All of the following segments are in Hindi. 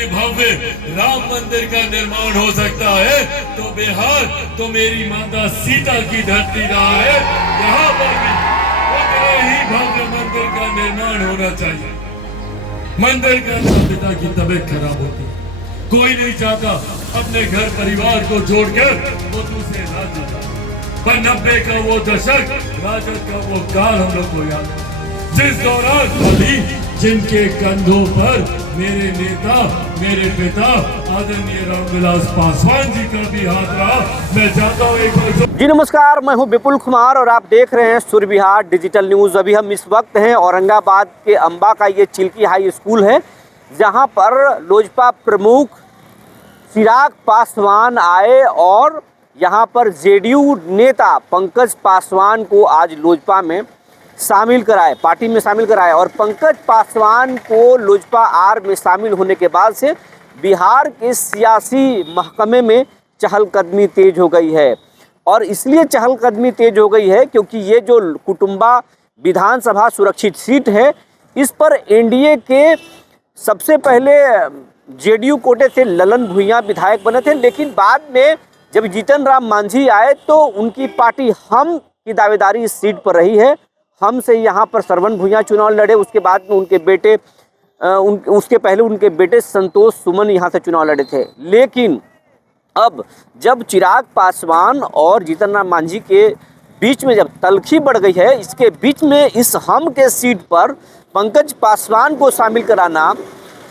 इतने भव्य राम मंदिर का निर्माण हो सकता है तो बिहार तो मेरी माता सीता की धरती रहा है। यहाँ पर भी उतने ही भव्य मंदिर का निर्माण होना चाहिए। मंदिर का पिता की तबीयत खराब होती, कोई नहीं चाहता अपने घर परिवार को जोड़कर वो दूसरे राज्य जाए, पर 90 का वो दशक राजद का वो काल हम लोग को याद है, जिस दौरान अभी जिनके कंधों पर मेरे नेता मेरे पिता आदरणीय रामविलास पासवान जी का भी हाथ रहा। मैं चाहता हूँ एक बार जी नमस्कार, मैं हूं विपुल कुमार और आप देख रहे हैं सूर्यविहार डिजिटल न्यूज़। अभी हम इस वक्त हैं औरंगाबाद के अंबा का ये चिल्की हाई स्कूल है, जहां पर लोजपा प्रमुख चिराग पासवान आए और यहां पर जेडीयू नेता पंकज पासवान को आज लोजपा में शामिल कराए, पार्टी में शामिल कराए। और पंकज पासवान को लोजपा आर में शामिल होने के बाद से बिहार के सियासी महकमे में चहलकदमी तेज हो गई है। और इसलिए चहलकदमी तेज हो गई है क्योंकि ये जो कुटुंबा विधानसभा सुरक्षित सीट है, इस पर एनडीए के सबसे पहले जेडीयू कोटे से ललन भुइयां विधायक बने थे, लेकिन बाद में जब जीतन राम मांझी आए तो उनकी पार्टी हम की दावेदारी इस सीट पर रही है। हम से यहाँ पर श्रवण भुइयां चुनाव लड़े, उसके बाद में उनके बेटे उसके पहले उनके बेटे संतोष सुमन यहाँ से चुनाव लड़े थे। लेकिन अब जब चिराग पासवान और जीतन राम मांझी के बीच में जब तलखी बढ़ गई है, इसके बीच में इस हम के सीट पर पंकज पासवान को शामिल कराना,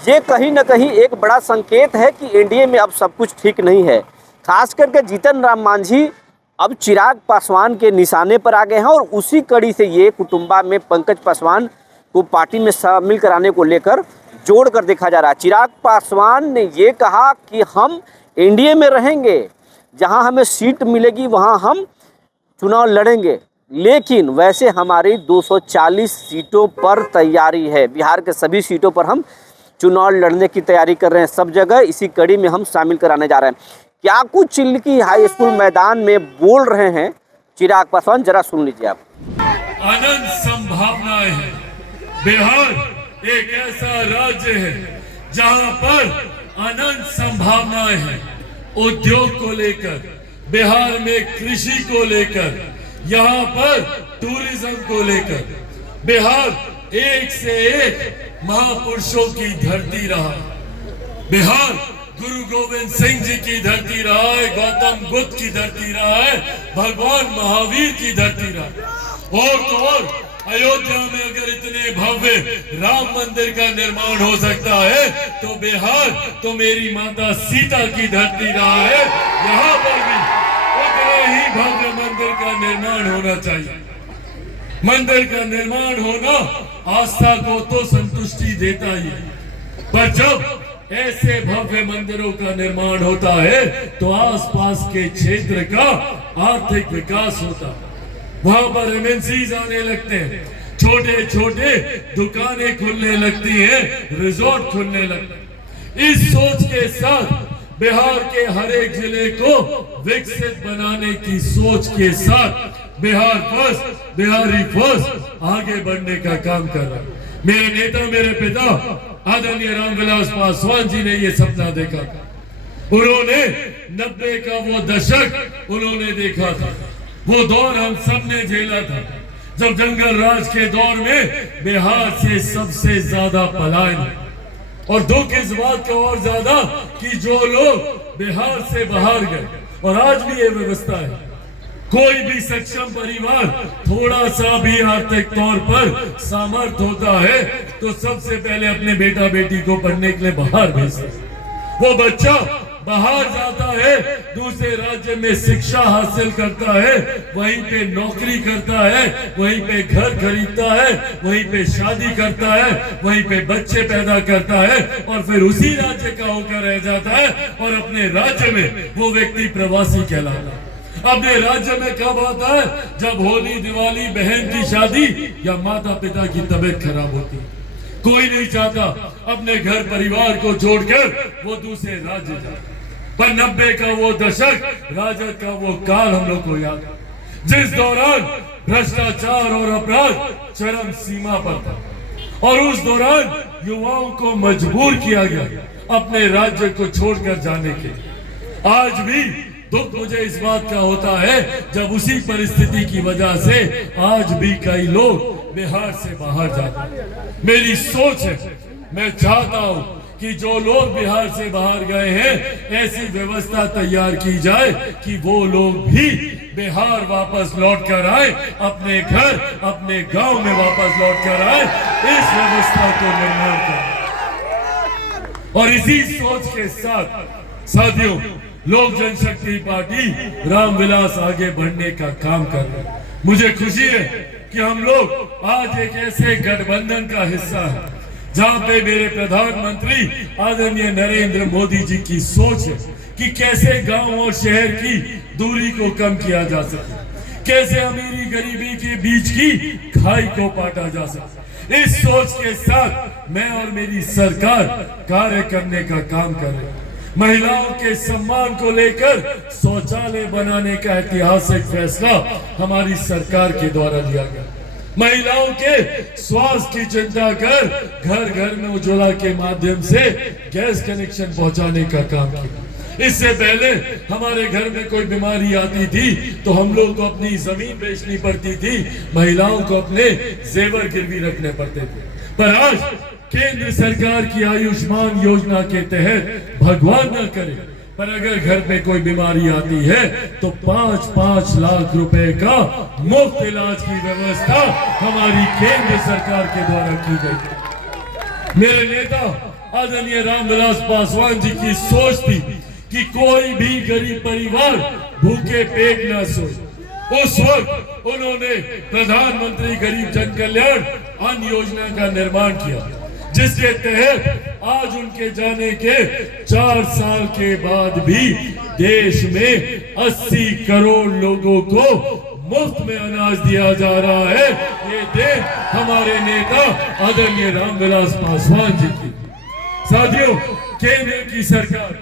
ये कहीं ना कहीं एक बड़ा संकेत है कि एनडीए में अब सब कुछ ठीक नहीं है। खास करके जीतन राम मांझी अब चिराग पासवान के निशाने पर आ गए हैं और उसी कड़ी से ये कुटुंबा में पंकज पासवान को पार्टी में शामिल कराने को लेकर जोड़ कर देखा जा रहा है। चिराग पासवान ने ये कहा कि हम एनडीए में रहेंगे, जहां हमें सीट मिलेगी वहां हम चुनाव लड़ेंगे, लेकिन वैसे हमारी 240 सीटों पर तैयारी है। बिहार के सभी सीटों पर हम चुनाव लड़ने की तैयारी कर रहे हैं, सब जगह इसी कड़ी में हम शामिल कराने जा रहे हैं। क्या कुछ चिल्की हाई स्कूल मैदान में बोल रहे हैं चिराग पासवान, जरा सुन लीजिए आप। अनंत संभावनाएं हैं। बिहार एक ऐसा राज्य है जहां पर अनंत संभावनाएं हैं। उद्योग को लेकर, बिहार में कृषि को लेकर, यहाँ पर टूरिज्म को लेकर बिहार एक से एक महापुरुषों की धरती रहा। बिहार गुरु गोविंद सिंह जी की धरती रहा है, गौतम बुद्ध की धरती रहा है, भगवान महावीर की धरती रहा है। और तो और अयोध्या में अगर इतने भव्य राम मंदिर का निर्माण हो सकता है तो बिहार तो मेरी माता सीता की धरती रहा है। यहाँ पर भी उतने ही भव्य मंदिर का निर्माण होना चाहिए। मंदिर का निर्माण होना आस्था को तो संतुष्टि देता ही है, पर जब ऐसे भव्य मंदिरों का निर्माण होता है तो आसपास के क्षेत्र का आर्थिक विकास होता है। वहां पर एमएनसीज आने लगते हैं, छोटे छोटे दुकानें खुलने लगती हैं, रिजॉर्ट खुलने लगते हैं। इस सोच के साथ बिहार के हर एक जिले को विकसित बनाने की सोच के साथ बिहार फर्स्ट, बिहारी फर्स्ट आगे बढ़ने का काम कर रहा है। मेरे नेता मेरे पिता आदरणीय रामविलास पासवान जी ने ये सपना देखा था। उन्होंने 90 का वो दशक उन्होंने देखा था, वो दौर हम सब ने झेला था, जब जंगल राज के दौर में बिहार से सबसे ज्यादा पलायन। और दुख इस बात का और ज्यादा कि जो लोग बिहार से बाहर गए, और आज भी ये व्यवस्था है, कोई भी सक्षम परिवार थोड़ा सा भी आर्थिक तौर पर सामर्थ होता है तो सबसे पहले अपने बेटा बेटी को पढ़ने के लिए बाहर भेजता है। वो बच्चा बाहर जाता है, दूसरे राज्य में शिक्षा हासिल करता है, वहीं पे नौकरी करता है, वहीं पे घर खरीदता है, वहीं पे शादी करता है, वहीं पे बच्चे पैदा करता है और फिर उसी राज्य का होकर रह जाता है। और अपने राज्य में वो व्यक्ति प्रवासी कहलाता है। अपने राज्य में कब आता है? जब होली दिवाली, बहन की शादी या माता पिता की तबीयत खराब होती है। कोई नहीं चाहता अपने घर परिवार को छोड़कर वो दूसरे राज्य जाए, पर 90 का वो दशक राजद का वो काल हम लोग को याद है, जिस दौरान भ्रष्टाचार और अपराध चरम सीमा पर था। और उस दौरान युवाओं को मजबूर किया गया अपने राज्य को छोड़कर जाने के। आज भी दुख मुझे इस बात का होता है जब उसी परिस्थिति की वजह से आज भी कई लोग बिहार से बाहर जाते हैं। मेरी सोच है, मैं चाहता हूं कि जो लोग बिहार से बाहर गए हैं ऐसी व्यवस्था तैयार की जाए कि वो लोग भी बिहार वापस लौट कर आए, अपने घर अपने गांव में वापस लौट कर आए। इस व्यवस्था को निर्माण करें और इसी सोच के साथ साथियों लोक जनशक्ति पार्टी रामविलास आगे बढ़ने का काम कर रहे हैं। मुझे खुशी है कि हम लोग आज एक ऐसे गठबंधन का हिस्सा है जहां पे मेरे प्रधानमंत्री आदरणीय नरेंद्र मोदी जी की सोच है कि कैसे गांव और शहर की दूरी को कम किया जा सके, कैसे अमीरी गरीबी के बीच की खाई को पाटा जा सके। इस सोच के साथ मैं और मेरी सरकार कार्य करने का काम कर रहे हैं। महिलाओं के सम्मान को लेकर शौचालय बनाने का ऐतिहासिक फैसला हमारी सरकार के द्वारा लिया गया। महिलाओं के स्वास्थ्य की चिंता कर घर घर में उज्ज्वला के माध्यम से गैस कनेक्शन पहुंचाने का काम किया। इससे पहले हमारे घर में कोई बीमारी आती थी तो हम लोग को अपनी जमीन बेचनी पड़ती थी, महिलाओं को अपने जेवर गिरवी रखने पड़ते थे। पर आज केंद्र सरकार की आयुष्मान योजना के तहत भगवान न करे पर अगर घर में कोई बीमारी आती है तो 5-5 लाख रुपए का मुफ्त इलाज की व्यवस्था हमारी केंद्र सरकार के द्वारा की गई। मेरे नेता आदरणीय रामविलास पासवान जी की सोच थी कि कोई भी गरीब परिवार भूखे पेट न सोए। उस वक्त उन्होंने प्रधानमंत्री गरीब जन कल्याण अन्न योजना का निर्माण किया, जिसके तहत आज उनके जाने के 4 साल के बाद भी देश में 80 करोड़ लोगों को मुफ्त में अनाज दिया जा रहा है। ये देन हमारे नेता आदरणीय रामविलास पासवान जी की। साथियों, केंद्र की सरकार,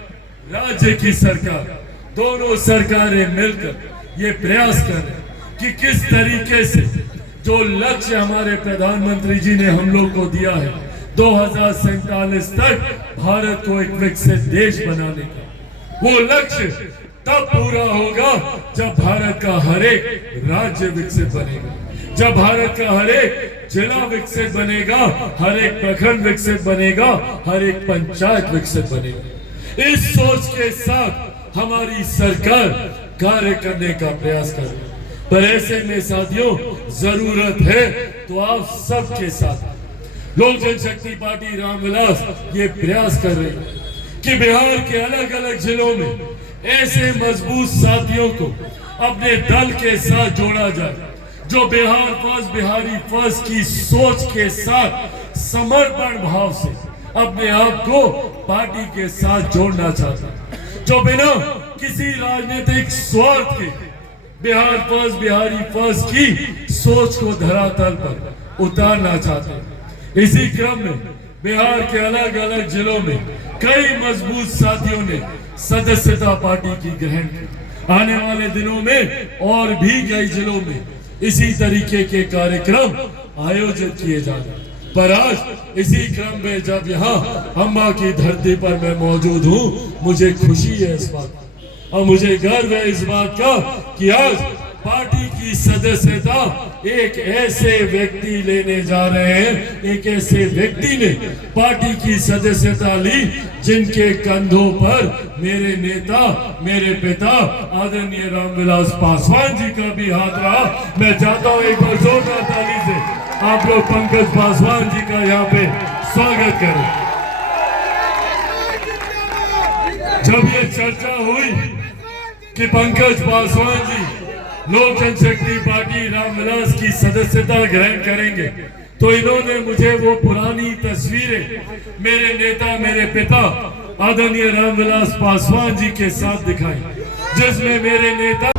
राज्य की सरकार, दोनों सरकारें मिलकर ये प्रयास कर रहे हैं कि किस तरीके से जो लक्ष्य हमारे प्रधानमंत्री जी ने हम लोग को दिया है 2047 तक भारत को एक विकसित देश बनाने का, वो लक्ष्य तब पूरा होगा जब भारत का हर एक राज्य विकसित बनेगा, जब भारत का हर एक जिला विकसित बनेगा, हर एक प्रखंड विकसित बनेगा, हर एक पंचायत विकसित बनेगा। इस सोच के साथ हमारी सरकार कार्य करने का प्रयास कर रही है। पर ऐसे में साथियों जरूरत है तो आप सबके साथ लोक जनशक्ति पार्टी रामविलास ये प्रयास कर रही है कि बिहार के अलग अलग जिलों में ऐसे मजबूत साथियों को अपने दल के साथ जोड़ा जाए जो बिहार फर्स्ट बिहारी फर्स्ट की सोच के साथ समर्पण भाव से अपने आप को पार्टी के साथ जोड़ना चाहते हैं, जो बिना किसी राजनीतिक स्वार्थ के बिहार फर्स्ट बिहारी फर्स्ट की सोच को धरातल पर उतारना चाहते हैं। इसी क्रम में बिहार के अलग अलग जिलों में कई मजबूत साथियों ने सदस्यता पार्टी की ग्रहण की। आने वाले दिनों में और भी कई जिलों में इसी तरीके के कार्यक्रम आयोजित किए जा रहे हैं। पर आज इसी क्रम में जब यहाँ अम्बा की धरती पर मैं मौजूद हूँ, मुझे खुशी है इस बात की और मुझे गर्व है इस बात का कि आज पार्टी की सदस्यता एक ऐसे व्यक्ति लेने जा रहे हैं, एक ऐसे व्यक्ति ने पार्टी की सदस्यता ली जिनके कंधों पर मेरे नेता मेरे पिता आदरणीय रामविलास पासवान जी का भी हाथ रहा। मैं चाहता हूं एक बार जोरदार ताली से आप लोग पंकज पासवान जी का यहाँ पे स्वागत करें। जब ये चर्चा हुई कि पंकज पासवान जी लोक जनशक्ति पार्टी रामविलास की सदस्यता ग्रहण करेंगे तो इन्होंने मुझे वो पुरानी तस्वीरें मेरे नेता मेरे पिता आदरणीय रामविलास पासवान जी के साथ दिखाई, जिसमें मेरे नेता